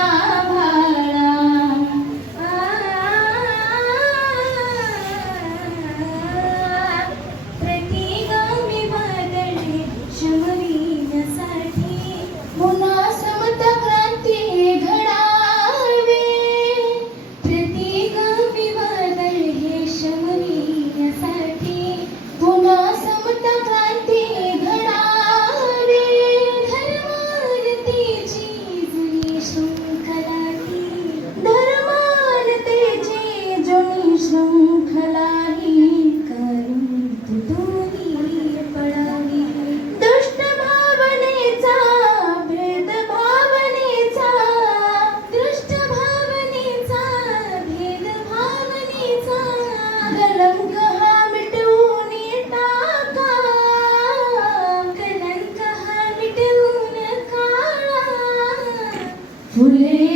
सांभाळा. प्रतिगामी बदलले शमविण्यासाठी पुन्हा समता क्रांती घडावी. प्रतिगामी बदलले शमविण्यासाठी पुन्हा समता क्रांती घडावी. धर्मानतेची जुनी शृंखला ही, धर्मानतेची जुनी शृंखला ही करून तुटून पडावी. दुष्ट भावनेचा, भेद भावनेचा, दुष्ट भावनेचा, भेद भावनेचा कलंक हा मिटवून टाका. कलंक हा मिटवून काढा. फुले